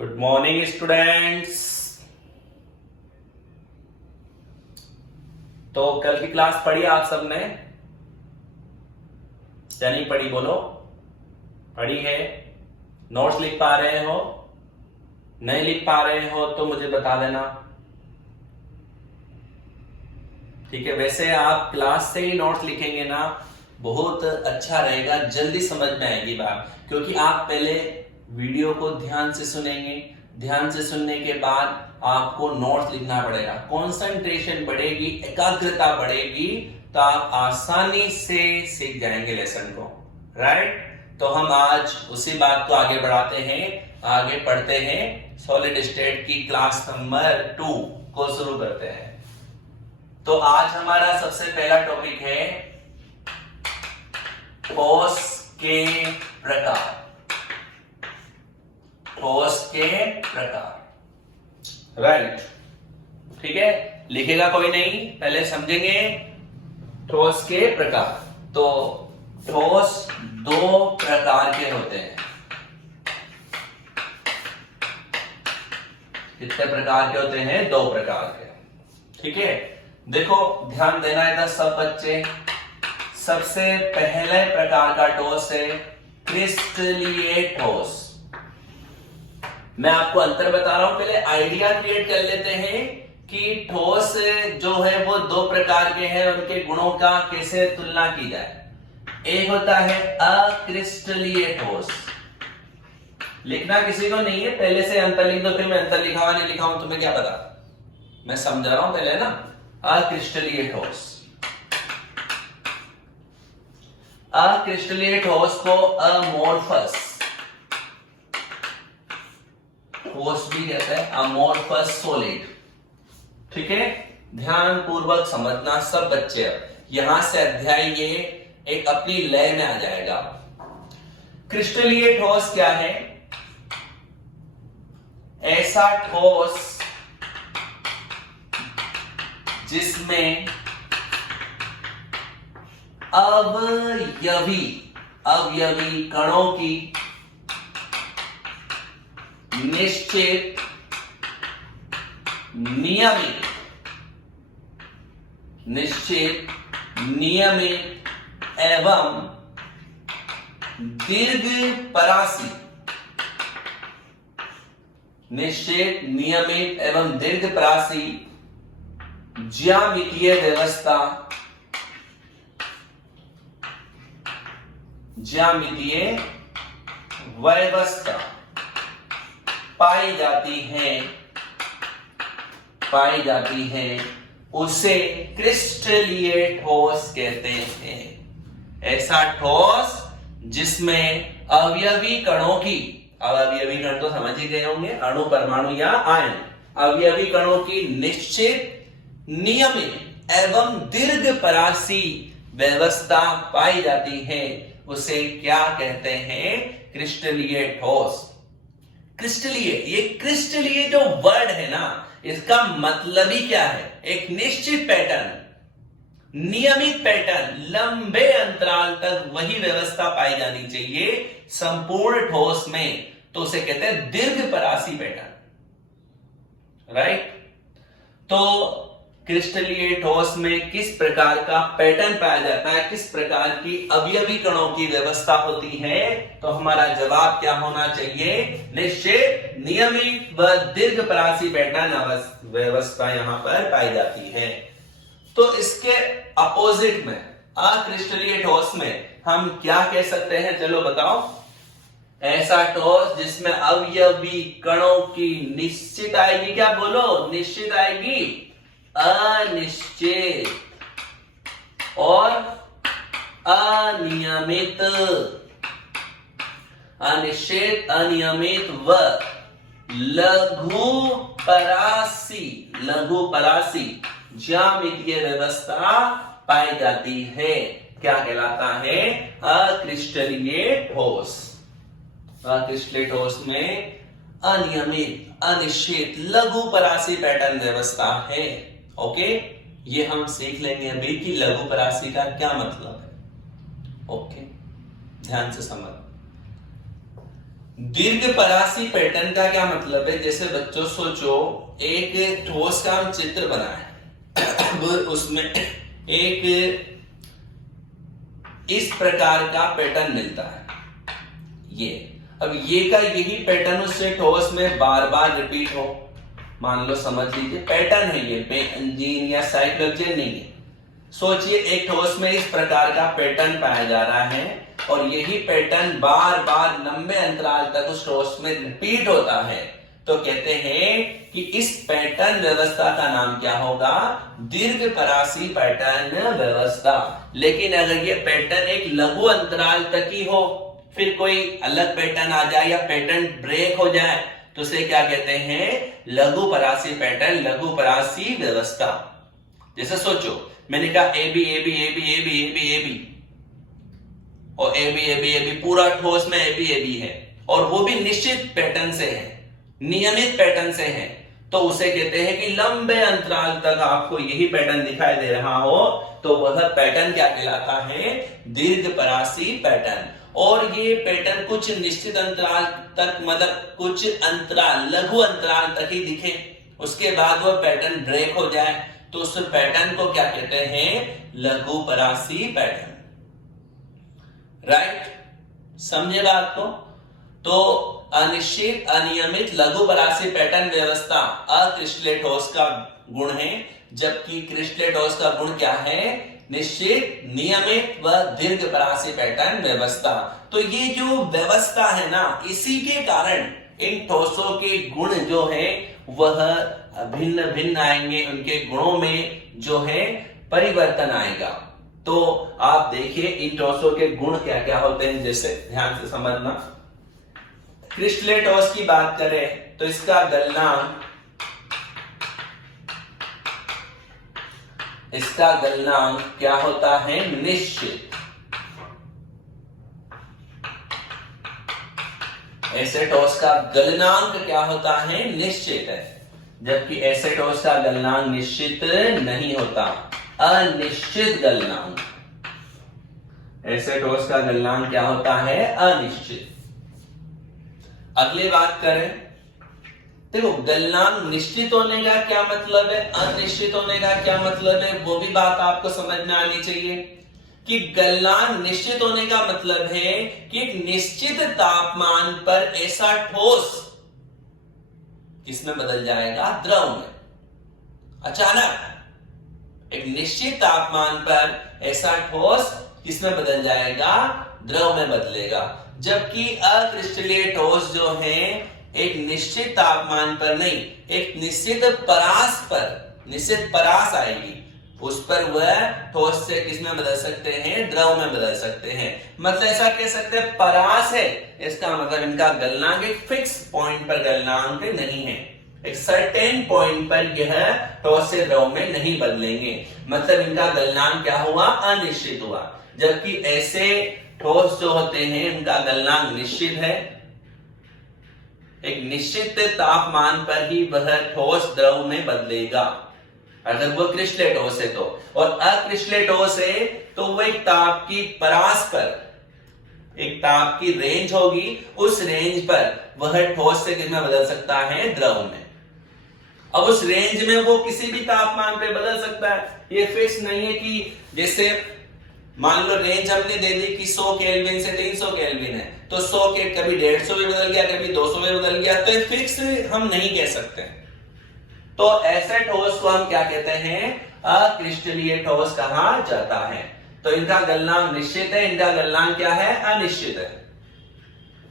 Good morning students. तो कल की क्लास पढ़ी आप सबने या नहीं पढ़ी? बोलो, पढ़ी है? नोट्स लिख पा रहे हो? नहीं लिख पा रहे हो तो मुझे बता देना, ठीक है? वैसे आप क्लास से ही नोट्स लिखेंगे ना, बहुत अच्छा रहेगा, जल्दी समझ में आएगी बात, क्योंकि आप पहले वीडियो को ध्यान से सुनेंगे, ध्यान से सुनने के बाद आपको नोट्स लिखना पड़ेगा, कंसंट्रेशन बढ़ेगी, एकाग्रता बढ़ेगी, तो आप आसानी से सीख जाएंगे लेसन को, राइट? तो हम आज उसी बात को आगे बढ़ाते हैं, आगे पढ़ते हैं, सॉलिड स्टेट की क्लास नंबर 2 को शुरू करते हैं। तो आज हमारा सबसे पहला टॉपिक है ठोस के प्रकार। ठोस के प्रकार, राइट? ठीक है, लिखेगा कोई नहीं, पहले समझेंगे ठोस के प्रकार। तो ठोस दो प्रकार के होते हैं। कितने प्रकार के होते हैं? दो प्रकार के, ठीक है? देखो, ध्यान देना है सब बच्चे। सबसे पहले प्रकार का ठोस है क्रिस्टलीय ठोस। मैं आपको अंतर बता रहा हूं, पहले आइडिया क्रिएट कर लेते हैं कि ठोस जो है वो दो प्रकार के हैं, उनके गुणों का कैसे तुलना की जाए। एक होता है अक्रिस्टलीय ठोस। लिखना किसी को नहीं है, पहले से अंतर लिख दो, फिर मैं अंतर लिखा हुआ नहीं लिखा हूं तुम्हें क्या पता, मैं समझा रहा हूं पहले ना। अक्रिस्टलीय ठोस, अक्रिस्टलीय ठोस को अमोर्फस ठोस भी कहते हैं, अमोर्फस सॉलिड, ठीक है? ध्यान पूर्वक समझना सब बच्चे। यहां से अध्याय ये एक अपनी लय में आ जाएगा। क्रिस्टलीय ठोस क्या है? ऐसा ठोस जिसमें अवयवी कणों की निश्चित, नियमित एवं दीर्घ परासी, निश्चित, नियमित एवं दीर्घ परासी ज्यामितीय व्यवस्था, ज्यामितीय व्यवस्था पाई जाती है, उसे क्रिस्टलीय ठोस कहते हैं। ऐसा ठोस जिसमें अवयवी कणों की, अवयवी कण तो समझ ही गए होंगे, अणु, परमाणु या आयन, अवयवी कणों की निश्चित, नियमित एवं दीर्घ परासी व्यवस्था पाई जाती है, उसे क्या कहते हैं? क्रिस्टलीय ठोस। क्रिस्टलीय, ये क्रिस्टलीय जो वर्ड है ना, इसका मतलब ही क्या है? एक निश्चित पैटर्न, नियमित पैटर्न, लंबे अंतराल तक वही व्यवस्था पाई जानी चाहिए संपूर्ण ठोस में, तो उसे कहते हैं दीर्घ परासी पैटर्न, राइट? तो क्रिस्टलीय ठोस में किस प्रकार का पैटर्न पाया जाता है, किस प्रकार की अवयवी कणों की व्यवस्था होती है? तो हमारा जवाब क्या होना चाहिए? निश्चित, नियमित व दीर्घ परासी पैटर्न व्यवस्था यहां पर पाई जाती है। तो इसके अपोजिट में, अक्रिस्टलीय ठोस में हम क्या कह सकते हैं? चलो बताओ। ऐसा ठोस जिसमें अवयवी कणों की निश्चित आएगी, क्या बोलो? निश्चित आएगी, अनिश्चित और अनियमित, अनिश्चित, अनियमित व लघु परासी ज्यामितीय व्यवस्था पाई जाती है। क्या कहलाता है? अक्रिस्टलीय ठोस। अक्रिस्टलीय ठोस में अनियमित, अनिश्चित, लघु परासी पैटर्न व्यवस्था है। ओके, ये हम सीख लेंगे अभी कि लघु परासी का क्या मतलब है। ओके, ध्यान से समझ। दीर्घ परासी पैटर्न का क्या मतलब है? जैसे बच्चों सोचो, एक ठोस का हम चित्र बनाए उसमें एक इस प्रकार का पैटर्न मिलता है। ये अब ये का यही पैटर्न उससे ठोस में बार बार रिपीट हो, मान लो समझ लीजिए पैटर्न है ये, बेंजीन या साइक्लोजेन नहीं है। सोचिए एक ठोस में इस प्रकार का पैटर्न पाया जा रहा है और यही पैटर्न बार बार लंबे अंतराल तक उस ठोस में रिपीट होता है, तो कहते हैं कि इस पैटर्न व्यवस्था का नाम क्या होगा? दीर्घ परासी पैटर्न व्यवस्था। लेकिन अगर ये पैटर्न एक लघु अंतराल तक ही हो, फिर कोई अलग पैटर्न आ जाए या पैटर्न ब्रेक हो जाए, तो उसे क्या कहते हैं? लघु परासी पैटर्न, लघु परासी व्यवस्था। जैसे सोचो, मैंने कहा A B A B A B A B A B A B और A B A B A B, पूरा ठोस में ए बी है और वो भी निश्चित पैटर्न से है, नियमित पैटर्न से है, तो उसे कहते हैं कि लंबे अंतराल तक आपको यही पैटर्न दिखाई दे रहा हो, तो वह पैटर्न क्या कहलाता है? दीर्घ परासी पैटर्न। और ये पैटर्न कुछ निश्चित अंतराल तक, मतलब कुछ अंतराल, लघु अंतराल तक ही दिखे, उसके बाद वह पैटर्न ब्रेक हो जाए, तो उस पैटर्न को क्या कहते हैं? लघु परासी पैटर्न। राइट, समझे बात को? तो अनिश्चित अनियमित लघु परासी पैटर्न व्यवस्था अक्रिस्टलीय ठोस का गुण है, जबकि क्रिस्टलीय ठोस का गुण क्या है? निश्चित, नियमित व दीर्घ परासी पैटर्न व्यवस्था। तो ये जो व्यवस्था है ना, इसी के कारण इन ठोसों के गुण जो है वह भिन्न भिन्न आएंगे, उनके गुणों में जो है परिवर्तन आएगा। तो आप देखिए इन ठोसों के गुण क्या क्या होते हैं, जैसे ध्यान से समझना। क्रिस्टलीय ठोस की बात करें तो इसका गलनांक, क्या होता है? निश्चित। ऐसे ठोस का गलनांक क्या होता है? निश्चित है, जबकि ऐसे ठोस का गलनांक निश्चित नहीं होता, अनिश्चित गलनांक। ऐसे ठोस का गलनांक क्या होता है? अनिश्चित। अगली बात करें, देखो गलनांक निश्चित होने का क्या मतलब है, अनिश्चित होने का क्या मतलब है, वो भी बात आपको समझ में आनी चाहिए। कि गलनांक निश्चित होने का मतलब है कि एक निश्चित तापमान पर ऐसा ठोस किसमें बदल जाएगा? द्रव में। अचानक एक निश्चित तापमान पर ऐसा ठोस किसमें बदल जाएगा? द्रव में बदलेगा। जबकि अक्रिस्टलीय ठोस जो है एक निश्चित तापमान पर नहीं, एक निश्चित परास पर, निश्चित परास आएगी, उस पर वह ठोस से किसमें बदल सकते हैं? द्रव में बदल सकते हैं। मतलब ऐसा कह सकते हैं परास है, इसका मतलब इनका गलनांक एक फिक्स पॉइंट पर गलनांक नहीं है, एक सर्टेन पॉइंट पर यह ठोस से द्रव में नहीं बदलेंगे, मतलब इनका गलनांक क्या हुआ? अनिश्चित हुआ। जबकि ऐसे ठोस जो होते हैं इनका गलनांक निश्चित है, एक निश्चित तापमान पर ही वह ठोस द्रव में बदलेगा, अगर वो क्रिस्टलीय ठोस है तो। और अक्रिस्टलीय ठोस है तो वो एक ताप की परास पर, एक ताप की रेंज होगी, उस रेंज पर वह ठोस से किसमें बदल सकता है? द्रव में। अब उस रेंज में वो किसी भी तापमान पे बदल सकता है, ये फिक्स नहीं है कि जैसे मान लो रेंज हमने दे दी कि 100 केल्विन से 300 केल्विन है, तो 100 के कभी 150 में बदल गया, कभी 200 में बदल गया, तो फिक्स हम नहीं कह सकते। तो ऐसे ठोस को हम क्या कहते हैं? अक्रिस्टलीय ठोस कहा जाता है। तो इनका गलनांक निश्चित है, इनका गलनांक क्या है? अनिश्चित है।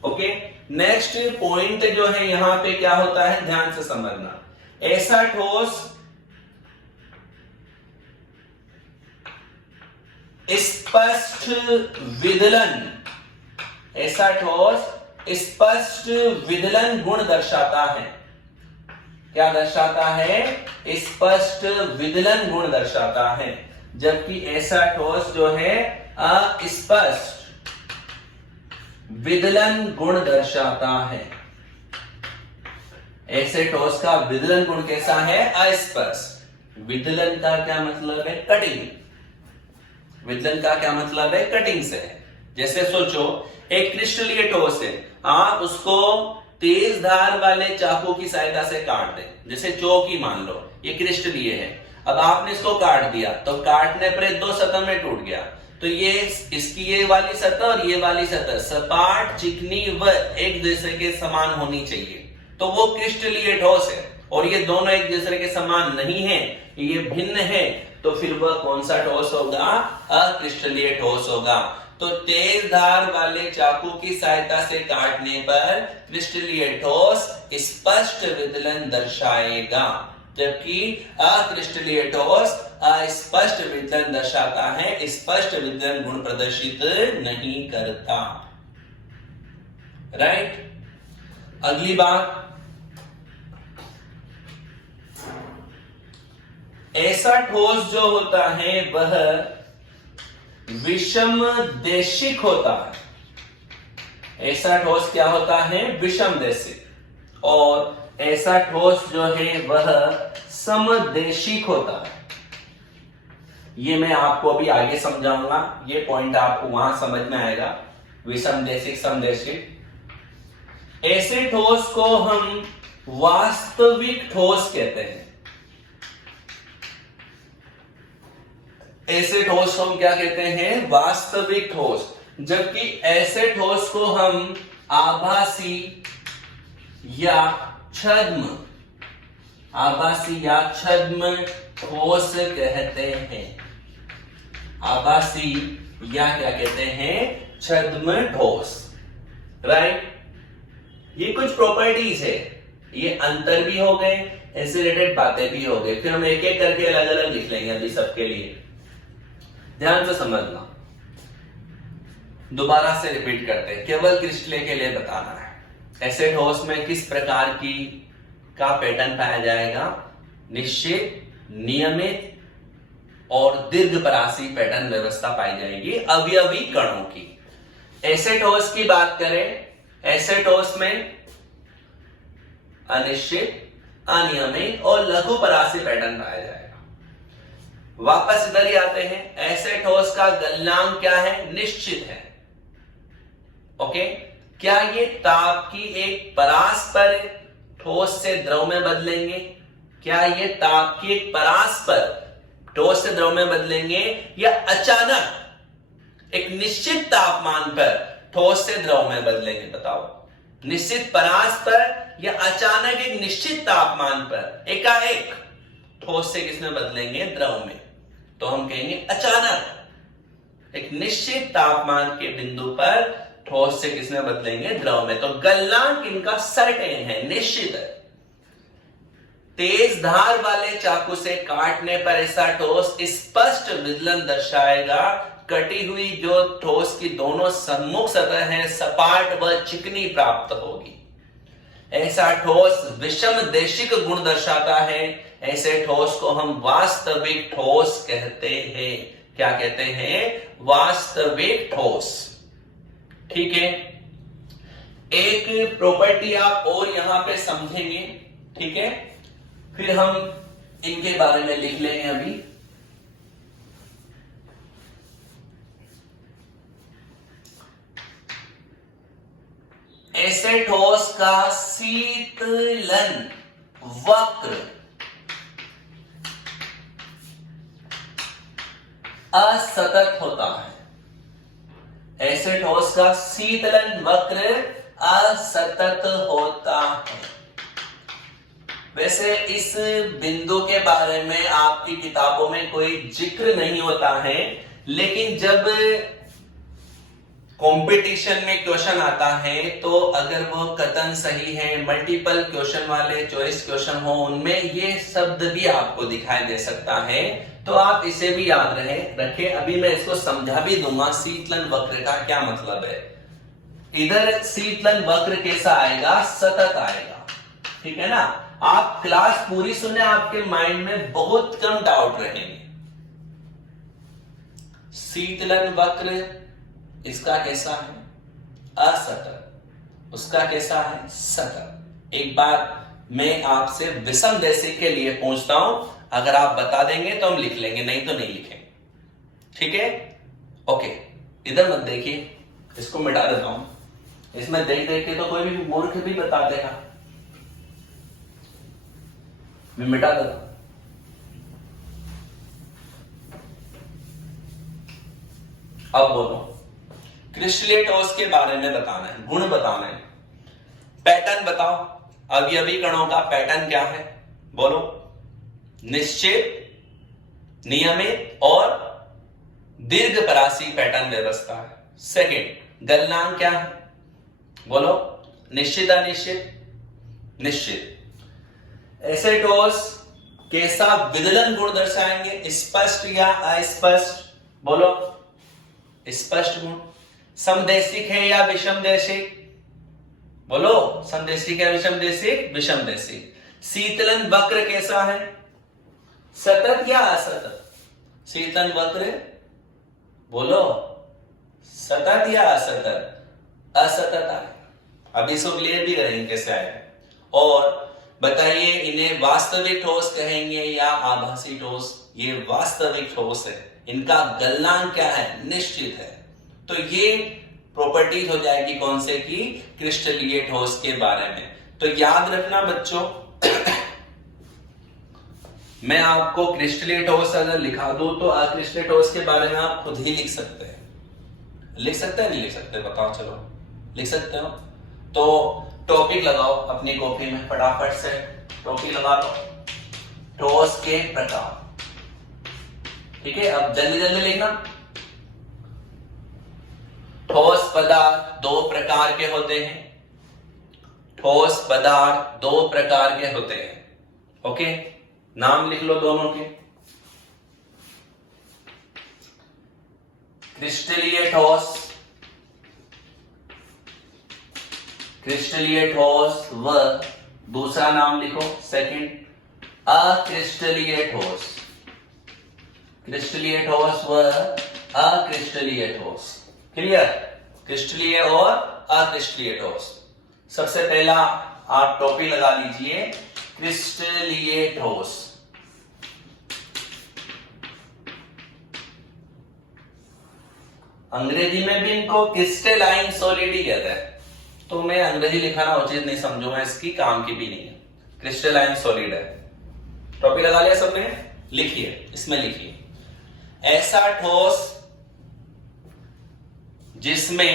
ओके, नेक्स्ट पॉइंट जो है यहां पे क्या होता है, ध्यान से समझना। ऐसा ठोस स्पष्ट विदलन, ऐसा ठोस स्पष्ट विदलन गुण दर्शाता है। क्या दर्शाता है? स्पष्ट विदलन गुण दर्शाता है। जबकि ऐसा ठोस जो है अस्पष्ट विदलन गुण दर्शाता है। ऐसे ठोस का विदलन गुण कैसा है? अस्पष्ट। विदलन का क्या मतलब है? कटिंग। विदलन का क्या मतलब है? कटिंग से। जैसे सोचो एक क्रिस्टलीय ठोस है आप उसको तेज धार वाले चाकू की सहायता से काट दें। जैसे चौक ही मान लो, ये क्रिस्टलीय है, अब आपने इसको काट दिया तो काटने पर दो सतह में टूट गया, तो ये इसकी ये वाली सतह और ये वाली सतह सपाट, चिकनी व एक दूसरे के समान होनी चाहिए, तो वो क्रिस्टलीय ठोस है। और ये दोनों एक दूसरे के समान नहीं है, ये भिन्न है, तो फिर वह कौन सा ठोस होगा? अक्रिस्टलीय ठोस होगा। तो तेज धार वाले चाकू की सहायता से काटने पर क्रिस्टलीय ठोस स्पष्ट विदलन दर्शाएगा, जबकि अक्रिस्टलीय ठोस अस्पष्ट विदलन दर्शाता है, स्पष्ट विदलन गुण प्रदर्शित नहीं करता। राइट। अगली बात, ऐसा ठोस जो होता है वह विषम देशिक होता है। ऐसा ठोस क्या होता है? विषम देशिक। और ऐसा ठोस जो है वह समदेशिक होता है। ये मैं आपको अभी आगे समझाऊंगा, ये पॉइंट आपको वहां समझ में आएगा, विषम देशिक, समदेशिक। ऐसे ठोस को हम वास्तविक ठोस कहते हैं। ऐसे ठोस को हम क्या कहते हैं? वास्तविक ठोस। जबकि ऐसे ठोस को हम आभासी या छद्म ठोस कहते हैं। आभासी या क्या कहते हैं? छद्म ठोस। राइट। ये कुछ प्रॉपर्टीज है, ये अंतर भी हो गए, ऐसे रिलेटेड बातें भी हो गई, फिर हम एक एक करके अलग अलग लिख लेंगे अभी सबके लिए। ध्यान से समझना, दोबारा से रिपीट करते हैं, केवल क्रिस्टलीय के लिए बताना है। ऐसे ठोस में किस प्रकार की का पैटर्न पाया जाएगा? निश्चित, नियमित और दीर्घपरासी पैटर्न व्यवस्था पाई जाएगी अवयवी कणों की। ऐसे ठोस की बात करें, ऐसे ठोस में अनिश्चित, अनियमित और लघुपरासी पैटर्न पाया जाएगा। वापस इधर ही आते हैं, ऐसे ठोस का गलनांक क्या है? निश्चित है। ओके। क्या ये ताप की एक परास पर ठोस से द्रव में बदलेंगे? क्या ये ताप की एक परास पर ठोस से द्रव में बदलेंगे, या अचानक एक निश्चित तापमान पर ठोस से द्रव में बदलेंगे? बताओ, निश्चित परास पर या अचानक एक निश्चित तापमान पर एकाएक ठोस से किसमें बदलेंगे? द्रव में। तो हम कहेंगे अचानक एक निश्चित तापमान के बिंदु पर ठोस से किसमें बदलेंगे? द्रव में। तो गलनांक इनका सर्टेन है, निश्चित है। तेज धार वाले चाकू से काटने पर ऐसा ठोस स्पष्ट विदलन दर्शाएगा। कटी हुई जो ठोस की दोनों सम्मुख सतह है सपाट व चिकनी प्राप्त होगी। ऐसा ठोस विषम देशिक गुण दर्शाता है। ऐसे ठोस को हम वास्तविक ठोस कहते हैं। क्या कहते हैं? वास्तविक ठोस। ठीक है। एक प्रॉपर्टी आप और यहां पे समझेंगे, ठीक है, फिर हम इनके बारे में लिख लेंगे अभी। ऐसे ठोस का शीतलन वक्र असतत होता है। ऐसे ठोस का शीतलन वक्र असतत होता है। वैसे इस बिंदु के बारे में आपकी किताबों में कोई जिक्र नहीं होता है, लेकिन जब कंपटीशन में क्वेश्चन आता है तो अगर वो कथन सही है, मल्टीपल क्वेश्चन वाले चॉइस क्वेश्चन हो, उनमें ये शब्द भी आपको दिखाई दे सकता है, तो आप इसे भी याद रखें। अभी मैं इसको समझा भी दूंगा शीतलन वक्र का क्या मतलब है। इधर शीतलन वक्र कैसा आएगा? सतत आएगा। ठीक है ना। आप क्लास पूरी सुने, आपके माइंड में बहुत कम डाउट रहेंगे। शीतलन वक्र इसका कैसा है? असतत। उसका कैसा है? सतत। एक बार मैं आपसे विषम देशिक के लिए पूछता हूं, अगर आप बता देंगे तो हम लिख लेंगे, नहीं तो नहीं लिखेंगे। ठीक है। ओके, इधर मत देखिए, इसको मिटा देता हूं। इसमें देख देख के तो कोई भी मूर्ख भी बता देगा, मैं मिटा देता। अब बोलो, क्रिस्टलीय ठोस के बारे में बताना है, गुण बताना है, पैटर्न बताओ। अवयवी कणों का पैटर्न क्या है? बोलो। निश्चित, नियमित और दीर्घपरासी पैटर्न व्यवस्था है। सेकंड, गलनांक क्या है? बोलो। निश्चित, अनिश्चित? निश्चित। ऐसे ठोस कैसा विदलन गुण दर्शाएंगे? स्पष्ट या अस्पष्ट? बोलो। स्पष्ट गुण। समदेशिक है या विषमदेशिक? बोलो। समदेशिक या विषमदेशिक? विषमदेशिक। शीतलन वक्र कैसा है? सतत या असतत? शीतलन वक्र, बोलो, सतत या असतत? असतत है। अभी इसको क्लियर भी करेंगे कैसे आएगा। और बताइए, इन्हें वास्तविक ठोस कहेंगे या आभासी ठोस? ये वास्तविक ठोस है। इनका गलनांक क्या है? निश्चित है। तो ये प्रॉपर्टीज हो जाएगी कौन से की? क्रिस्टलीय ठोस के बारे में। तो याद रखना बच्चों, मैं आपको क्रिस्टलीय ठोस अगर लिखा दूं तो अक्रिस्टलीय ठोस के बारे में आप खुद ही लिख सकते हैं। लिख सकते हैं, नहीं लिख सकते? बताओ। चलो, लिख सकते हो तो टॉपिक लगाओ अपनी कॉपी में, फटाफट से टॉपिक लगा लो, ठोस के प्रकार। ठीक है, अब जल्दी जल्दी लिखना। ठोस पदार्थ दो प्रकार के होते हैं। ठोस पदार्थ दो प्रकार के होते हैं। ओके, नाम लिख लो दोनों के। क्रिस्टलीय ठोस, क्रिस्टलीय ठोस व दूसरा नाम लिखो सेकंड, अक्रिस्टलीय ठोस। क्रिस्टलीय ठोस व अक्रिस्टलीय ठोस। क्लियर? क्रिस्टलीय और अक्रिस्टलीय ठोस। सबसे पहला आप टोपी लगा लीजिए, क्रिस्टलीय ठोस। अंग्रेजी में भी इनको क्रिस्टलाइन सॉलिड ही कहते हैं, तो मैं अंग्रेजी लिखाना उचित नहीं समझूंगा, इसकी काम की भी नहीं है। क्रिस्टलाइन सॉलिड है। टोपी लगा लिया सबने? लिखिए, इसमें लिखिए, ऐसा ठोस जिसमें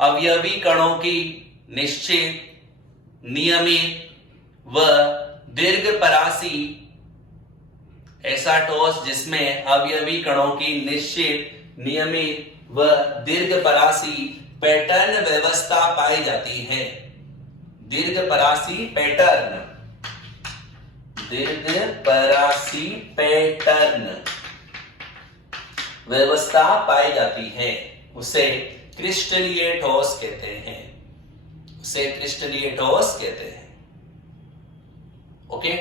अवयवी कणों की निश्चित, नियमित व दीर्घपरासी, ऐसा ठोस जिसमें अवयवी कणों की निश्चित, नियमित व दीर्घपरासी पैटर्न व्यवस्था पाई जाती है। दीर्घपरासी पैटर्न, दीर्घपरासी पैटर्न व्यवस्था पाई जाती है, उसे क्रिस्टलीय ठोस कहते हैं। उसे क्रिस्टलीय ठोस कहते हैं। Okay,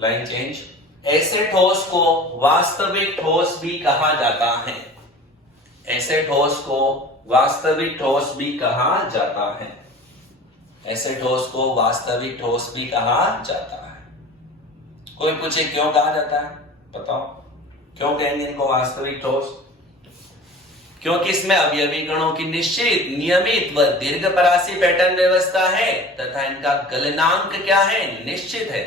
line change. ऐसे ठोस को वास्तविक ठोस भी कहा जाता है। ऐसे ठोस को वास्तविक ठोस भी कहा जाता है। ऐसे ठोस को वास्तविक ठोस भी कहा जाता है। कोई पूछे क्यों कहा जाता है? बताओ, क्यों कहेंगे इनको वास्तविक ठोस? क्योंकि इसमें अवयवी कणों की निश्चित, नियमित व दीर्घपरासी पैटर्न व्यवस्था है तथा इनका गलनांक क्या है? निश्चित है।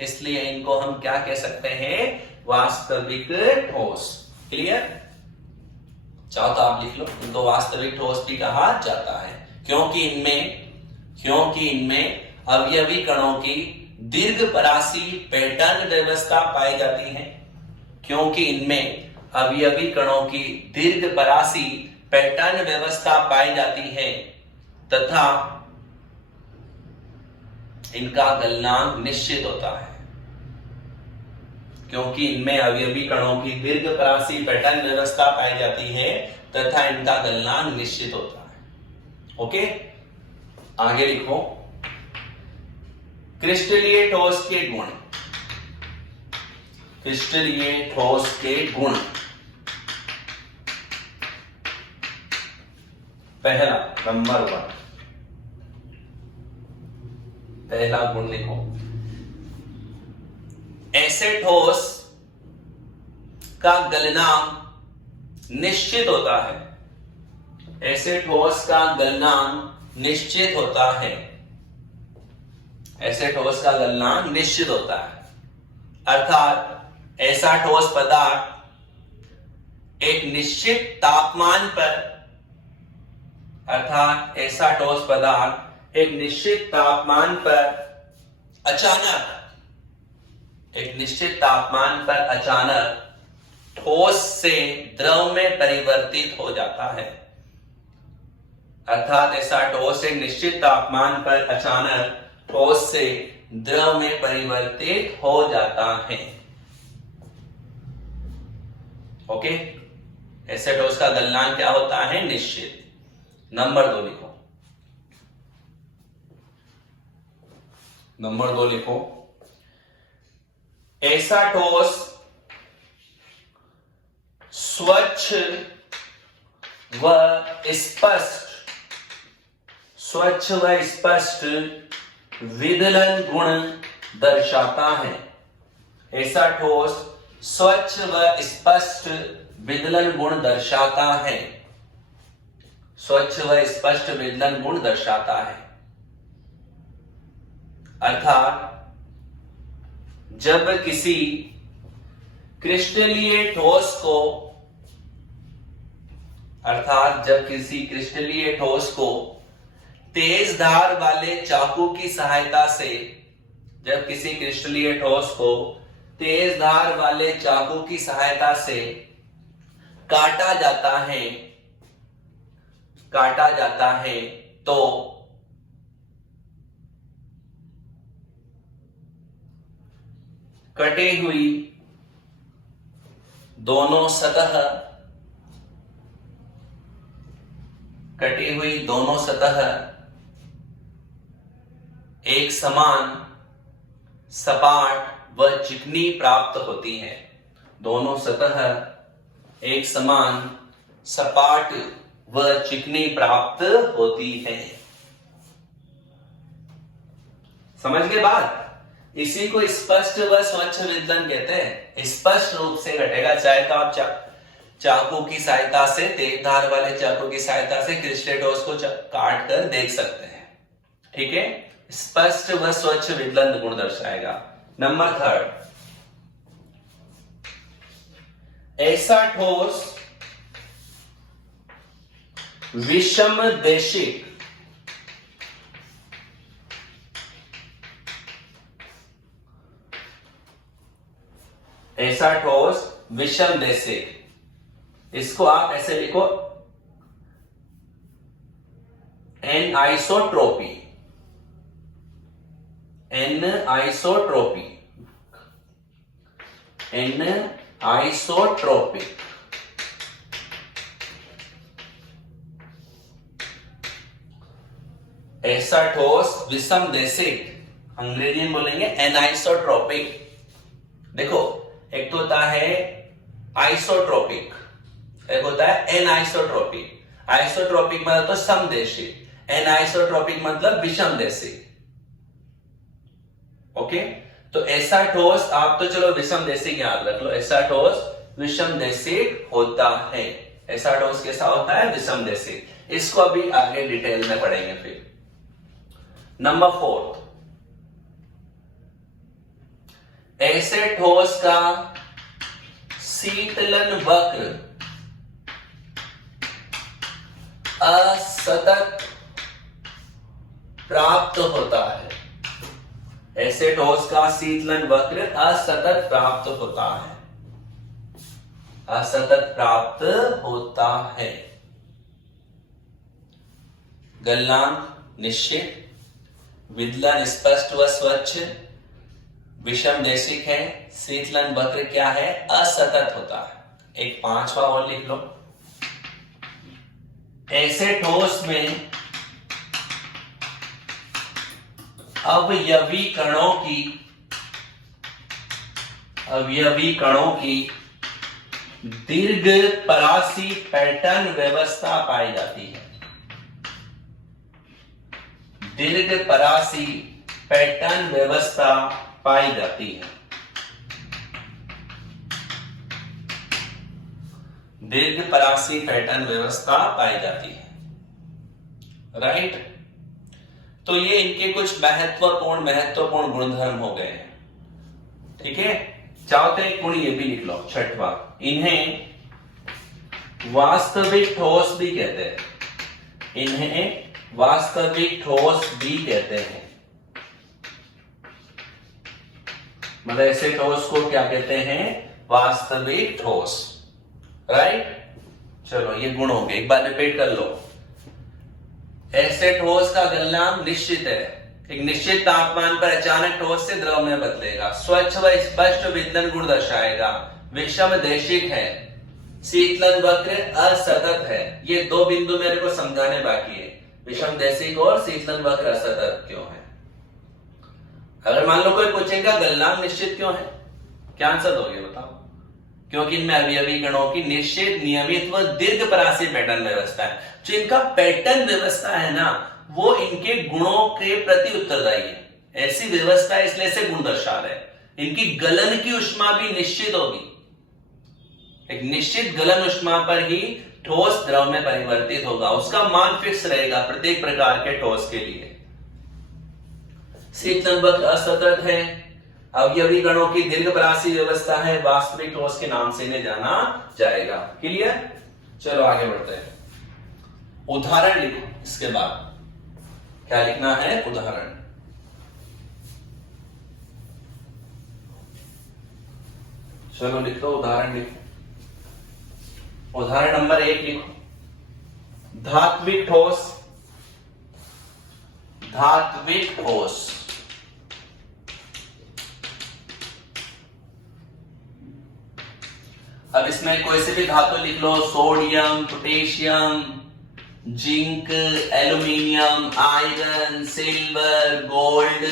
इसलिए इनको हम क्या कह सकते हैं? वास्तविक ठोस। क्लियर? चाहो तो आप लिख लो, इनको वास्तविक ठोस भी कहा जाता है क्योंकि इनमें अवयवी कणों की दीर्घपरासी पैटर्न व्यवस्था पाई जाती है। क्योंकि इनमें अवयवी कणों की दीर्घपरासी पैटर्न व्यवस्था पाई जाती है तथा इनका गलनांक निश्चित होता है। क्योंकि इनमें अवयवी कणों की दीर्घपरासी पैटर्न व्यवस्था पाई जाती है तथा इनका गलनांक निश्चित होता है। ओके, आगे लिखो, क्रिस्टलीय ठोस के गुण। क्रिस्टलीय ठोस के गुण। पहला, नंबर 1, पहला गुण लिखो, ऐसे ठोस का गलनांक निश्चित होता है। ऐसे ठोस का गलनांक निश्चित होता है। ऐसे ठोस का गलनांक निश्चित होता है, अर्थात ऐसा ठोस पदार्थ एक निश्चित तापमान पर, अर्थात ऐसा ठोस पदार्थ एक निश्चित तापमान पर अचानक, एक निश्चित तापमान पर अचानक ठोस से द्रव में परिवर्तित हो जाता है। अर्थात ऐसा ठोस एक निश्चित तापमान पर अचानक ठोस से द्रव में परिवर्तित हो जाता है। ओके, ऐसे ठोस का गलनांक क्या होता है? निश्चित। नंबर 2 लिखो। नंबर 2 लिखो। ऐसा ठोस स्वच्छ व स्पष्ट, स्वच्छ व स्पष्ट विदलन गुण दर्शाता है। ऐसा ठोस स्वच्छ व स्पष्ट विदलन गुण दर्शाता है। स्वच्छ व स्पष्ट विदलन गुण दर्शाता है, अर्थात जब किसी क्रिस्टलीय ठोस को, अर्थात जब किसी क्रिस्टलीय ठोस को तेज धार वाले चाकू की सहायता से, जब किसी क्रिस्टलीय ठोस को तेज धार वाले चाकू की सहायता से काटा जाता है, काटा जाता है, तो कटी हुई दोनों सतह, कटी हुई दोनों सतह एक समान सपाट व चिकनी प्राप्त होती है। दोनों सतह एक समान सपाट व चिकनी प्राप्त होती है। समझ गए बात? इसी को स्पष्ट व स्वच्छ विदलन कहते हैं। स्पष्ट रूप से घटेगा, चाहे तो आप चाकू की सहायता से, तेज धार वाले चाकू की सहायता से क्रिस्टलीय ठोस को काट कर देख सकते हैं। ठीक है, स्पष्ट व स्वच्छ विदलन गुण दर्शाएगा। नंबर 3, ऐसा ठोस विषम देशिक, ऐसा ठोस विषम देशिक, इसको आप ऐसे लिखो एनआइसोट्रोपी, एनआइसोट्रोपी, एनआइसोट्रोपिक। ऐसा ठोस विषम देशिक, अंग्रेजी में बोलेंगे एनआइसोट्रोपिक। देखो, एक तो होता है आइसोट्रोपिक, एक होता है एनआइसोट्रोपिक। आइसोट्रोपिक मतलब तो समदेशिक, एनआइसोट्रोपिक मतलब विषम देशिक। ओके, तो ऐसा ठोस, आप तो चलो विषम देशिक याद रख लो, ऐसा ठोस विषम देशिक होता है। ऐसा ठोस कैसा होता है? विषम देशिक। इसको अभी आगे डिटेल में पढ़ेंगे फिर। नंबर 4, ऐसे ठोस का शीतलन वक्र असतत प्राप्त होता है। ऐसे ठोस का शीतलन वक्र असतत प्राप्त होता है, असतत प्राप्त होता है। गलनांक निश्चित, विदलन स्पष्ट व स्वच्छ, विषम देशिक है, शीतलन वक्र क्या है? असतत होता है। एक 5वां और लिख लो। ऐसे ठोस में अवयवी कणों की दीर्घ परासी पैटर्न व्यवस्था पाई जाती है। दीर्घ परासी पैटर्न व्यवस्था पाई जाती है। दीर्घपरासी पैटर्न व्यवस्था पाई जाती है। राइट, तो ये इनके कुछ महत्वपूर्ण गुणधर्म हो गए हैं। ठीक है, चाहते एक गुण ये भी लिख लो, छठवां, इन्हें वास्तविक ठोस भी कहते हैं। इन्हें वास्तविक ठोस भी कहते हैं। मतलब ऐसे ठोस को क्या कहते हैं? वास्तविक ठोस। राइट, चलो ये गुण हो गए, एक बार रिपीट कर लो। ऐसे ठोस का गलनांक निश्चित है, एक निश्चित तापमान पर अचानक ठोस से द्रव में बदलेगा, स्वच्छ व स्पष्ट विदलन गुण दर्शाएगा, विषम देशिक है, शीतलन वक्र असतत है। ये दो बिंदु मेरे को समझाने बाकी है, विषम देशिक और शीतलन वक्र असतत क्यों है। अगर मान लो कोई पूछेगा गलनांक निश्चित क्यों है, क्या आंसर दोगे बताओ? क्योंकि इनमें अवयवी कणों की निश्चित, नियमित व दीर्घपरासी पैटर्न व्यवस्था है। जो इनका पैटर्न व्यवस्था है ना, वो इनके गुणों के प्रति उत्तरदायी है। ऐसी व्यवस्था है, इसलिए से गुण दर्शा रहे हैं। इनकी गलन की ऊष्मा भी निश्चित होगी, एक निश्चित गलन ऊष्मा पर ही ठोस द्रव में परिवर्तित होगा, उसका मान फिक्स रहेगा प्रत्येक प्रकार के ठोस के लिए। शीतलन वक्र असतत है, अवयवी कणों की दीर्घपरासी व्यवस्था है, वास्तविक ठोस के नाम से इन्हें जाना जाएगा। क्लियर? चलो आगे बढ़ते हैं। उदाहरण लिखो, इसके बाद क्या लिखना है? उदाहरण। चलो लिख दो, उदाहरण लिखो। उदाहरण नंबर 1 लिखो, धात्विक ठोस। धात्विक ठोस, अब इसमें कोई से भी धातु लिख लो, sodium, potassium, zinc, aluminium, iron, silver, gold,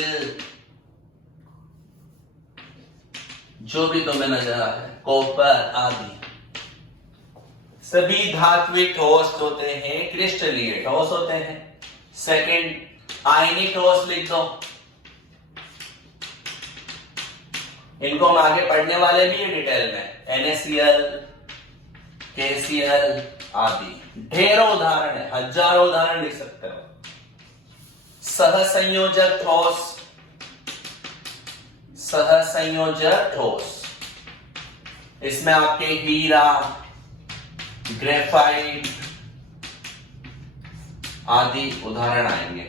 जो भी तुम्हें नजर आ रहा है, कॉपर आदि, सभी धात्विक ठोस होते हैं, क्रिस्टलीय ठोस होते हैं। सेकंड, आयनिक ठोस लिख दो। इनको हम आगे पढ़ने वाले भी है डिटेल में, NaCl, KCl आदि। ढेरों उदाहरण है, हजारों उदाहरण लिख सकते हो। सहसंयोजक ठोस, सहसंयोजक ठोस, इसमें आपके हीरा, ग्रेफाइट आदि उदाहरण आएंगे।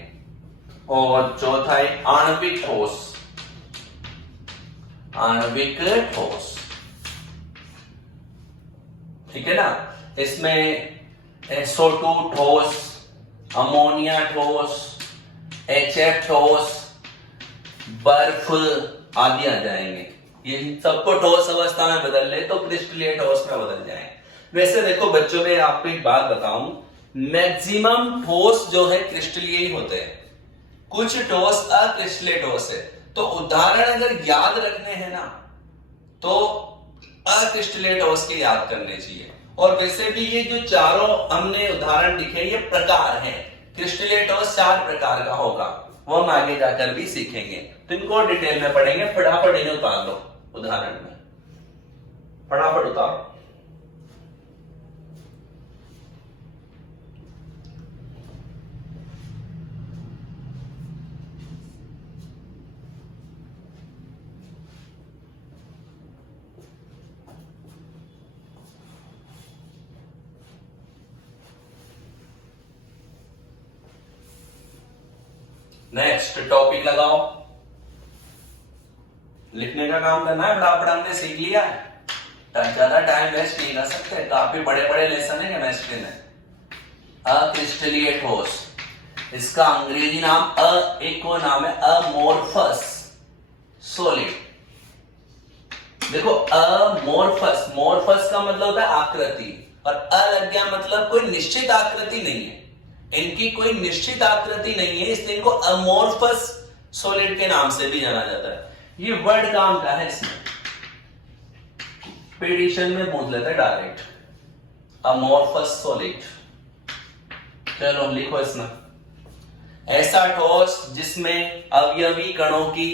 और चौथा है आणविक ठोस। आणविक ठोस, ठीक है ना, इसमें SO2 ठोस, अमोनिया ठोस, HF ठोस, बर्फ आदि आ जाएंगे। ये सबको ठोस अवस्था में बदल ले तो क्रिस्टलीय ठोस में बदल जाए। वैसे देखो बच्चों में आपको एक बात बताऊं, मैक्सिमम ठोस जो है क्रिस्टलीय ही होते हैं, कुछ ठोस अक्रिस्टलीय ठोस है। तो उदाहरण अगर याद रखने हैं ना, तो अक्रिस्टलीय ठोस के याद करने चाहिए। और वैसे भी ये जो चारों हमने उदाहरण लिखे, ये प्रकार हैं। क्रिस्टलीय ठोस 4 प्रकार का होगा, वो हम आगे जाकर भी सीखेंगे, तो इनको डिटेल में पढ़ेंगे। फटाफट इन्हें उतार लो उदाहरण में, फटाफट उतारो। नेक्स्ट टॉपिक लगाओ, लिखने का काम करना है। फटाफट हमने सीख लिया है, ज्यादा टाइम वेस्ट नहीं कर सकते, काफी बड़े बड़े लेसन है केमिस्ट्री में। अक्रिस्टलीय ठोस, इसका अंग्रेजी नाम एक को नाम है अमोर्फस सॉलिड। देखो अमोर्फस, मोर्फस का मतलब होता है आकृति, और अलज्ञा मतलब कोई निश्चित आकृति नहीं है, इनकी कोई निश्चित आकृति नहीं है, इसलिए इनको अमोर्फस सॉलिड के नाम से भी जाना जाता है। ये वर्ड काम का है, इसमें पेडिशन में पूछ लेते हैं डायरेक्ट, अमोर्फस सॉलिड। चलो लिखो इसमें, ऐसा ठोस जिसमें अवयवी कणों की,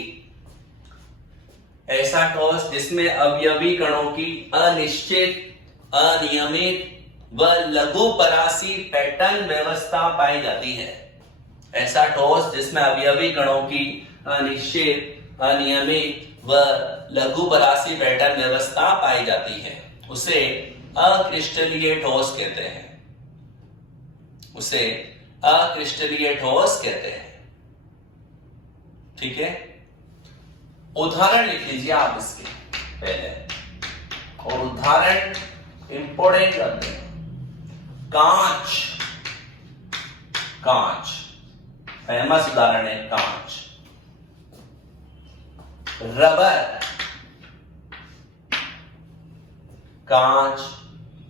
ऐसा ठोस जिसमें अवयवी कणों की अनिश्चित, अनियमित व लघु परासी पैटर्न व्यवस्था पाई जाती है। ऐसा ठोस जिसमें अवयवी कणों की अनिश्चित, अनियमित व लघु परासी पैटर्न व्यवस्था पाई जाती है उसे अक्रिस्टलीय ठोस कहते हैं। उसे अक्रिस्टलीय ठोस कहते हैं। ठीक है, उदाहरण लिख लीजिए आप इसके पहले, और उदाहरण इंपॉर्टेंट करते हैं। कांच, कांच फेमस उदाहरण है कांच। रबर, कांच,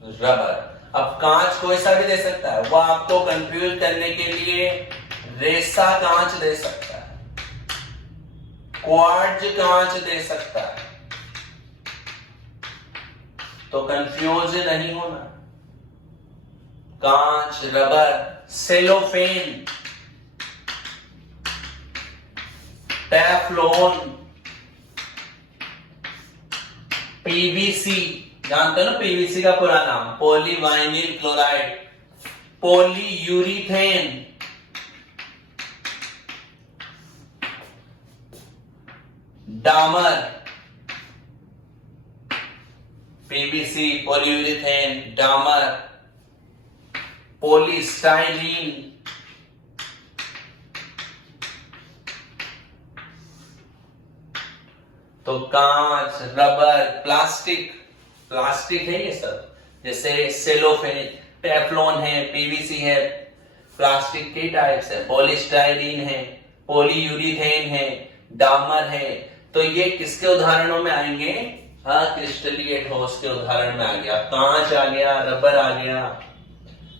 रबर। अब कांच कोई सा भी दे सकता है, वो आपको कंफ्यूज करने के लिए रेसा कांच दे सकता है, क्वार्ट्ज कांच दे सकता है, तो कंफ्यूज नहीं होना। कांच, रबर, सेलोफेन, टेफ्लॉन, पीवीसी, जानते हो ना पीवीसी का पूरा नाम, पॉलीवाइनिल क्लोराइड, पॉलीयूरिथेन, डामर, पीवीसी, पॉलीयूरिथेन, डामर, पॉलीस्टाइरीन, तो कांच, रबर, प्लास्टिक, प्लास्टिक है ये सब, जैसे सेलोफेन, टेफ्लॉन है, पीवीसी है, प्लास्टिक के टाइप्स है, पॉलीस्टाइरीन है, पॉलीयूरिथेन है, डामर है। तो ये किसके उदाहरणों में आएंगे? अक्रिस्टलीय ठोस के उदाहरण में आ गया। कांच आ गया, रबर आ गया,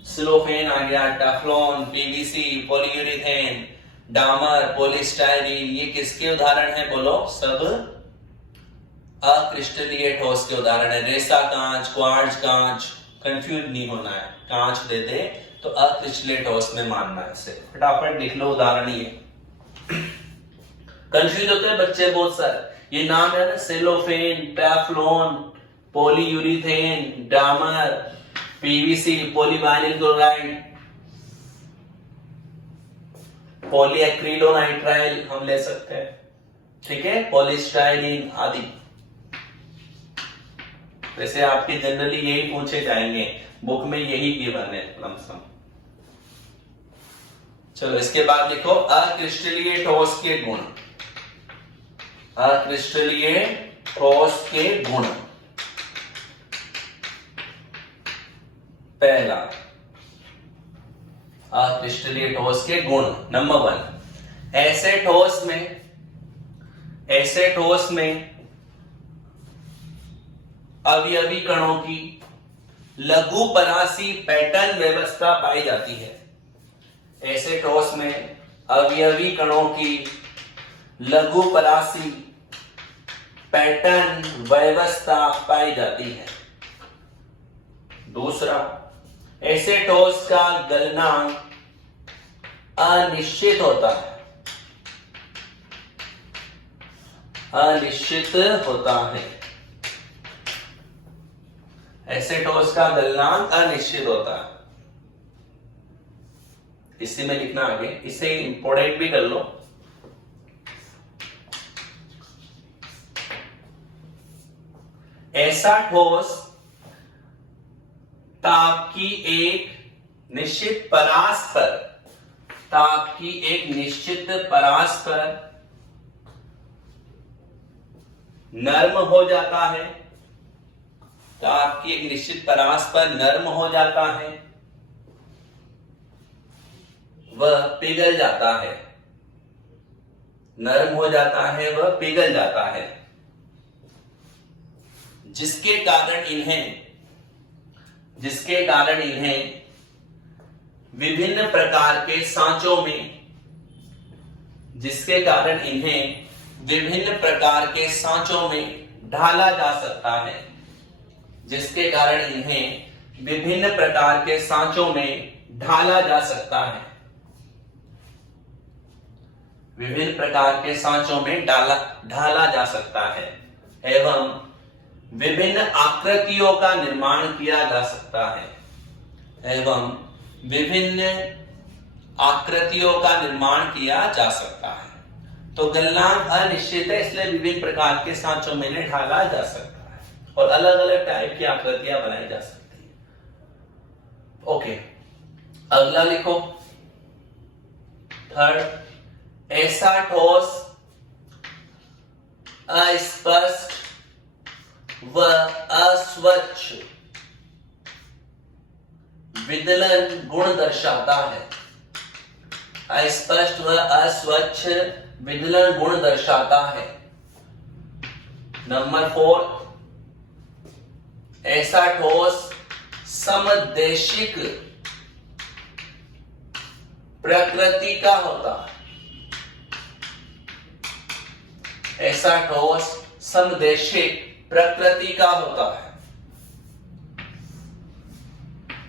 सेलोफेन आ गया, टेफ्लॉन, पीवीसी, पॉलीयूरिथेन, डामर, पॉलीस्टाइरीन, ये किसके उदाहरण है? बोलो, सब अक्रिस्टलीय ठोस के उदाहरण है। रेसा कांच, क्वार्ट्ज कांच, कंफ्यूज नहीं होना है, कांच दे दे तो अक्रिस्टलीय ठोस में मानना है इसे। फटाफट लिख लो उदाहरण। ये कंफ्यूज होते हैं बच्चे बहुत सारे, ये नाम है ना, सेलोफेन, टेफ्लॉन, पॉलीयूरिथेन, डामर, पीवीसी, पॉलीवाइनिल क्लोराइड, पॉलीएक्रिलोनाइट्राइल हम ले सकते हैं, ठीक है, पॉलीस्टाइरीन आदि। वैसे आपके जनरली यही पूछे जाएंगे, बुक में यही गिवन है लमसम। चलो इसके बाद लिखो अक्रिस्टलीय ठोस के गुण। अक्रिस्टलीय ठोस के गुण। पहला, अक्रिस्टलीय ठोस के गुण नंबर 1, ऐसे ठोस में अवयवी कणों की लघु परासी पैटर्न व्यवस्था पाई जाती है। ऐसे ठोस में अवयवी कणों की लघु परासी पैटर्न व्यवस्था पाई जाती है। दूसरा, ऐसे ठोस का गलनांक अनिश्चित होता है। अनिश्चित होता है। ऐसे ठोस का गलनांक अनिश्चित होता है। इसी में लिखना आगे, इसे इंपोर्टेंट भी कर लो। ऐसा ठोस ताप की एक निश्चित परास पर नर्म हो जाता है। ताप की एक निश्चित परास पर नर्म हो जाता है, वह पिघल जाता है। नर्म हो जाता है, वह पिघल जाता है, जिसके कारण इन्हें विभिन्न प्रकार के सांचों में ढाला जा सकता है। जिसके कारण इन्हें विभिन्न प्रकार के सांचों में ढाला जा सकता है। विभिन्न प्रकार के सांचों में ढाला जा सकता है एवं विभिन्न आकृतियों का निर्माण किया जा सकता है, एवं विभिन्न आकृतियों का निर्माण किया जा सकता है। तो गलनांक अनिश्चित है, इसलिए विभिन्न प्रकार के सांचों में ढाला जा सकता है और अलग अलग टाइप की आकृतियां बनाई जा सकती है। ओके, अगला लिखो, थर्ड, ऐसा ठोस अस्पष्ट व अस्वच्छ विदलन गुण दर्शाता है। अस्पष्ट व अस्वच्छ विदलन गुण दर्शाता है। नंबर 4, ऐसा ठोस समदेशिक प्रकृति का होता है। ऐसा ठोस समदेशिक प्रकृति का होता है।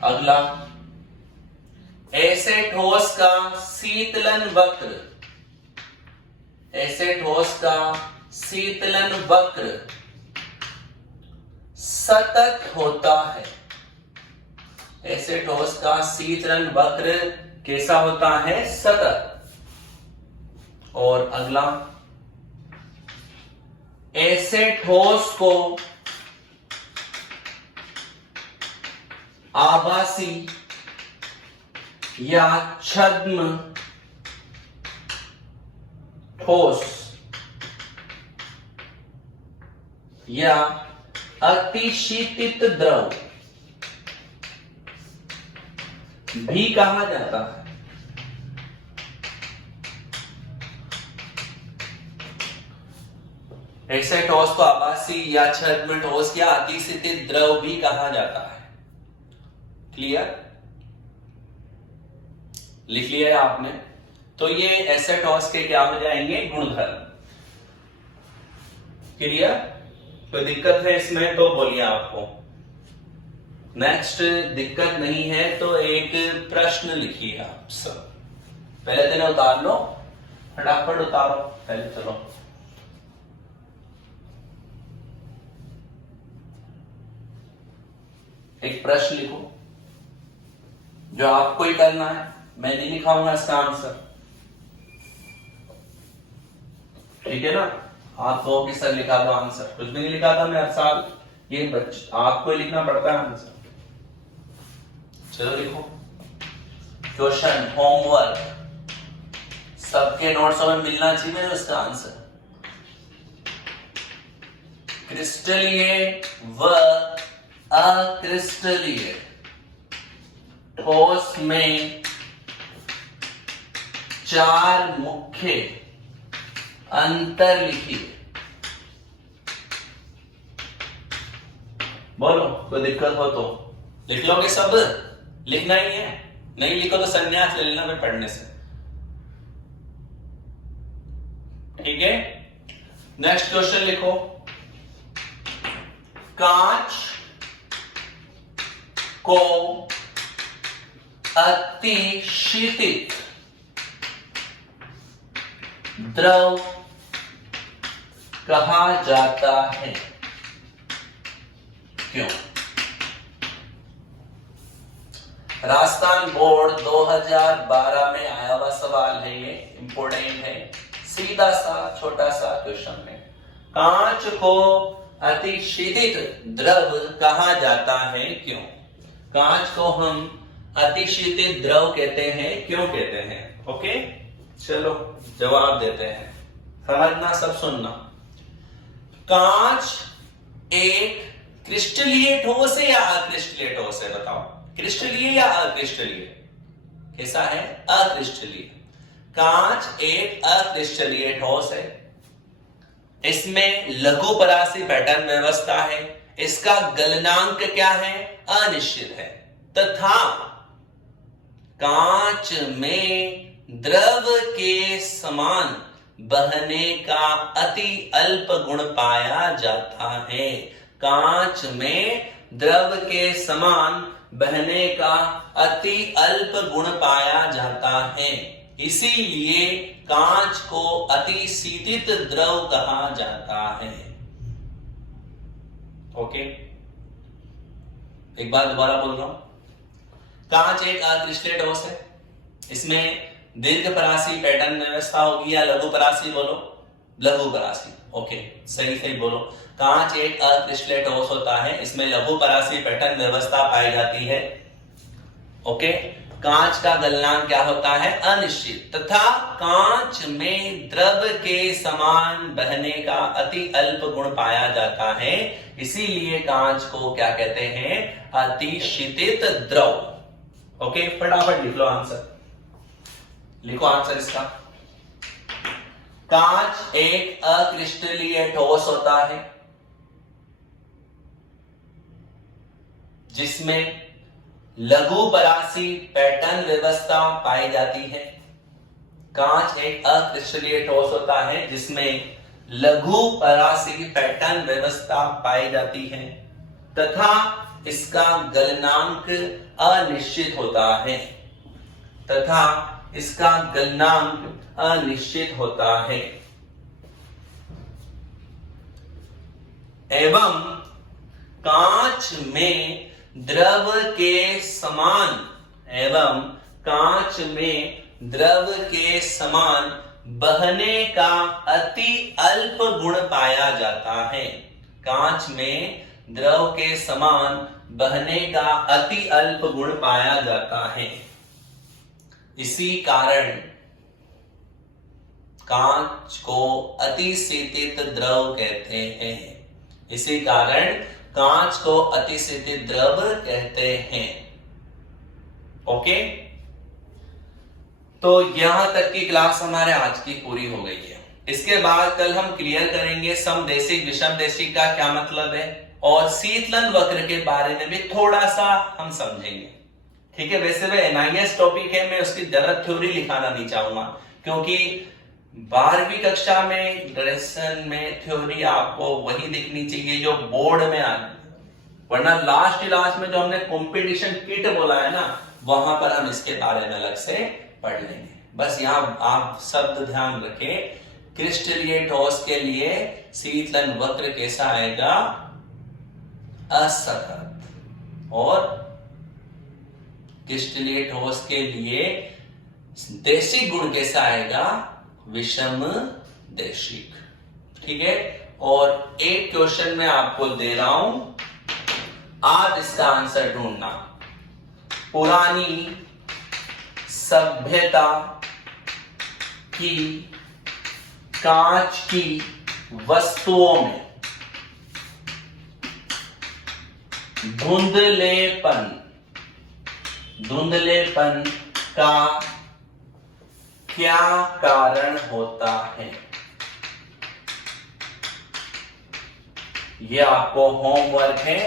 अगला, ऐसे ठोस का शीतलन वक्र, ऐसे ठोस का शीतलन वक्र सतत होता है। ऐसे ठोस का शीतलन वक्र कैसा होता है? सतत। और अगला, ऐसे ठोस को आभासी या छद्म ठोस या अतिशीतित द्रव भी कहा जाता है। ऐसे ठोस को आभासी या छद्म ठोस या अतिशीतित द्रव भी कहा जाता है। क्लियर? लिख लिया है आपने? तो ये ऐसे ठोस के क्या हो जाएंगे? गुणधर्म। क्लियर? कोई दिक्कत है इसमें तो बोलिए आपको। नेक्स्ट, दिक्कत नहीं है तो एक प्रश्न लिखिए आप सब। पहले तेने उतार लो, फटाफट उतारो पहले। चलो, एक प्रश्न लिखो जो आपको ही करना है, मैं नहीं लिखाऊंगा इसका आंसर। ठीक है ना? आप तो कि सर लिखा दो आंसर, कुछ भी नहीं लिखा था मैं हर साल, ये आपको ही लिखना पड़ता है आंसर। चलो लिखो, क्वेश्चन होमवर्क सबके नोट्स में मिलना चाहिए उसका आंसर। क्रिस्टलीय व अक्रिस्टलीय ठोस में 4 मुख्य अंतर लिखिए। बोलो, कोई दिक्कत हो तो लिख लोगे सब? लिखना ही है, नहीं लिखो तो संन्यास ले लेना फिर पढ़ने से। ठीक है? नेक्स्ट क्वेश्चन लिखो, कांच को अतिशीतित द्रव कहा जाता है, क्यों? राजस्थान बोर्ड 2012 में आया हुआ सवाल है, ये इंपोर्टेंट है। सीधा सा छोटा सा क्वेश्चन है, कांच को अतिशीतित द्रव कहा जाता है, क्यों? कांच को हम अतिशीतित द्रव कहते हैं, क्यों कहते हैं? ओके, चलो जवाब देते हैं। समझना, सब सुनना। कांच एक क्रिस्टलीय ठोस है या अक्रिस्टलीय ठोस है? बताओ, क्रिस्टलीय या अक्रिस्टलीय? कैसा है? अक्रिस्टलीय। कांच एक अक्रिस्टलीय ठोस है। इसमें लघु परासी पैटर्न व्यवस्था है। इसका गलनांक क्या है? अनिश्चित है। तथा कांच में द्रव के समान बहने का अति अल्प गुण पाया जाता है। कांच में द्रव के समान बहने का अति अल्प गुण पाया जाता है, इसीलिए कांच को अतिशीतित द्रव कहा जाता है। ओके, एक बार दोबारा बोल रहा हूं, कांच एक अक्रिस्टलीय ठोस है, इसमें दीर्घ परासी पैटर्न व्यवस्था होगी, या लघु परासी बोलो, लघु परासी, ओके सही सही बोलो। कांच एक अक्रिस्टलीय ठोस होता है, इसमें लघु परासी पैटर्न व्यवस्था पाई जाती है। ओके, कांच का गलनांक क्या होता है? अनिश्चित, तथा कांच में द्रव के समान बहने का अति अल्प गुण पाया जाता है, इसीलिए कांच को क्या कहते हैं? अतिशीतित द्रव। ओके, फटाफट लिख लो आंसर, लिखो आंसर इसका। कांच एक अक्रिस्टलीय ठोस होता है जिसमें लघु परासी पैटर्न व्यवस्था पाई जाती है। कांच एक अक्रिस्टलीय ठोस होता है जिसमें लघु परासी पैटर्न व्यवस्था पाई जाती है तथा इसका गलनांक अनिश्चित होता है, तथा इसका गलनांक अनिश्चित होता है। एवं कांच में द्रव के समान, एवं कांच में द्रव के समान बहने का अति अल्प गुण पाया जाता है। कांच में द्रव के समान बहने का अति अल्प गुण पाया जाता है, इसी कारण कांच को अतिशीतित द्रव कहते हैं। इसी कारण कांच को अतिशीतित द्रव कहते हैं। ओके, तो यहां तक की क्लास हमारे आज की पूरी हो गई है। इसके बाद कल हम क्लियर करेंगे समदेशिक विषमदेशिक का क्या मतलब है, और शीतलन वक्र के बारे में भी थोड़ा सा हम समझेंगे। ठीक है, वैसे वह NIS टॉपिक है, मैं उसकी ज्यादा थ्योरी लिखाना नहीं चाहूंगा, क्योंकि 12वीं कक्षा में ग्रेजुएशन में थ्योरी आपको वही दिखनी चाहिए जो बोर्ड में आना, वरना लास्ट में जो हमने कंपटीशन किट बोला है ना, वहां पर हम इसके बारे में अलग से पढ़ लेंगे। बस यहाँ आप शब्द ध्यान रखें, क्रिस्टलीय ठोस के लिए शीतलन वक्र कैसा आएगा? असतत, और क्रिस्टलीय ठोस के लिए देशिक गुण कैसा आएगा? विषम देशिक। ठीक है, और एक क्वेश्चन मैं आपको दे रहा हूं, आप इसका आंसर ढूंढना। पुरानी सभ्यता की कांच की वस्तुओं में धुंधलेपन का क्या कारण होता है? यह आपको होमवर्क है,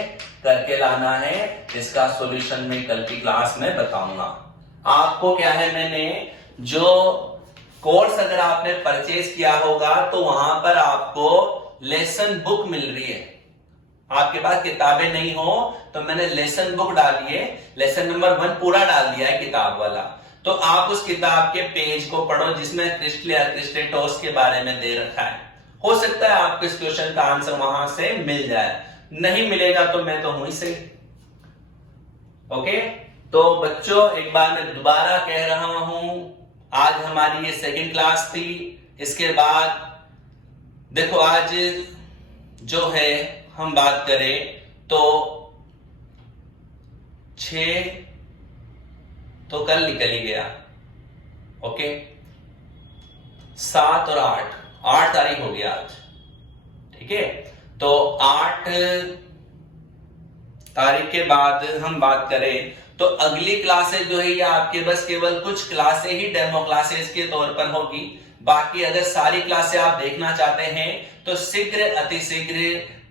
करके लाना है। इसका सॉल्यूशन मैं कल की क्लास में बताऊंगा। आपको क्या है, मैंने जो कोर्स अगर आपने परचेज किया होगा तो वहां पर आपको लेसन बुक मिल रही है। आपके पास किताबें नहीं हो तो मैंने लेसन बुक डाली है, लेसन नंबर 1 पूरा डाल दिया है किताब वाला, तो आप उस किताब के पेज को पढ़ो जिसमें क्रिस्टलीय अक्रिस्टलीय ठोस के बारे में दे रखा है। हो सकता है आपको इस क्वेश्चन का आंसर वहां से मिल जाए, नहीं मिलेगा तो मैं तो हूं ही सही। ओके, तो बच्चों एक बार मैं दोबारा कह रहा हूं, आज हमारी ये सेकंड क्लास थी। इसके बाद देखो आज जो है हम बात करें तो 6 तो कल निकल ही गया। ओके, 7 और 8 तारीख हो गया आज। ठीक है, तो 8 तारीख के बाद हम बात करें तो अगली क्लासेस जो है ये आपके बस केवल कुछ क्लासेस ही डेमो क्लासेस के तौर पर होगी। बाकी अगर सारी क्लासेस आप देखना चाहते हैं तो शीघ्र अतिशीघ्र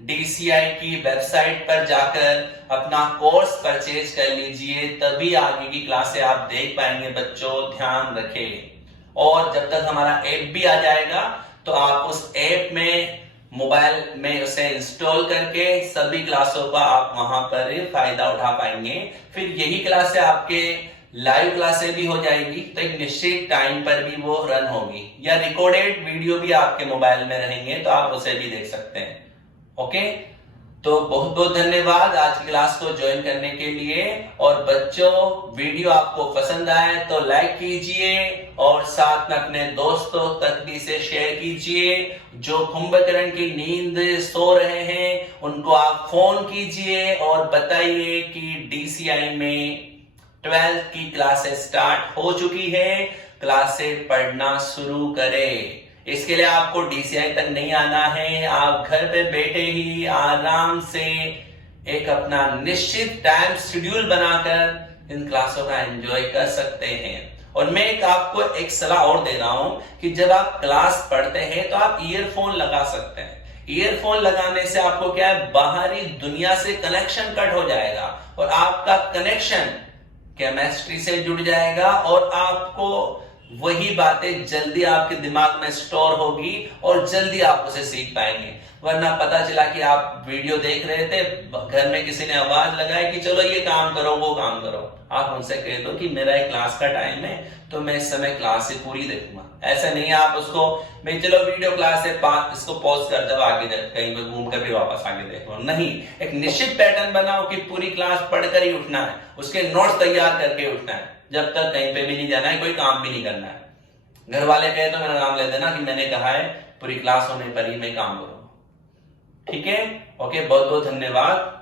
DCI की वेबसाइट पर जाकर अपना कोर्स परचेज कर लीजिए, तभी आगे की क्लासेस आप देख पाएंगे। बच्चों ध्यान रखें, और जब तक हमारा ऐप भी आ जाएगा तो आप उस ऐप में मोबाइल में उसे इंस्टॉल करके सभी क्लासों का आप वहां पर फायदा उठा पाएंगे। फिर यही क्लासें आपके लाइव क्लासें भी हो जाएगी, तो एक निश्चित टाइम पर भी वो रन होगी, या रिकॉर्डेड वीडियो भी आपके मोबाइल में रहेंगे तो आप उसे भी देख सकते हैं। ओके, तो बहुत बहुत धन्यवाद आज की क्लास को ज्वाइन करने के लिए। और बच्चों, वीडियो आपको पसंद आए तो लाइक कीजिए और साथ में अपने दोस्तों तक भी इसे शेयर कीजिए। जो कुंभकर्ण की नींद सो रहे हैं उनको आप फोन कीजिए और बताइए कि DCI में 12th की क्लासेस स्टार्ट हो चुकी है, क्लासेस पढ़ना शुरू करें। इसके लिए आपको DCI तक नहीं आना है, आप घर पे बैठे ही आराम से एक अपना निश्चित टाइम शेड्यूल बनाकर इन क्लासों का एंजॉय कर सकते हैं। और मैं आपको एक सलाह और दे रहा हूं कि जब आप क्लास पढ़ते हैं तो आप ईयरफोन लगा सकते हैं। ईयरफोन लगाने से आपको क्या है, बाहरी दुनिया से कनेक्शन कट हो जाएगा और आपका कनेक्शन केमिस्ट्री से जुड़ जाएगा और आपको वही बातें जल्दी आपके दिमाग में स्टोर होगी और जल्दी आप उसे सीख पाएंगे। वरना पता चला कि आप वीडियो देख रहे थे, घर में किसी ने आवाज लगाई कि चलो ये काम करो वो काम करो, आप उनसे कह दो कि मेरा एक क्लास का टाइम है तो मैं इस समय क्लास से पूरी देखूंगा। ऐसा नहीं है आप उसको मैं चलो वीडियो क्लास है इसको पॉज कर दो, आगे कहीं पे घूम कर फिर वापस आगे देखो। नहीं, एक निश्चित पैटर्न बनाओ कि पूरी क्लास पढ़कर ही उठना है, उसके नोट्स तैयार करके उठना है, जब तक कहीं पे भी नहीं जाना है, कोई काम भी नहीं करना है। घर वाले कहे तो मेरा नाम ले देना कि मैंने कहा है पूरी क्लास होने पर ही मैं काम करूंगा। ठीक है, ओके, बहुत बहुत धन्यवाद।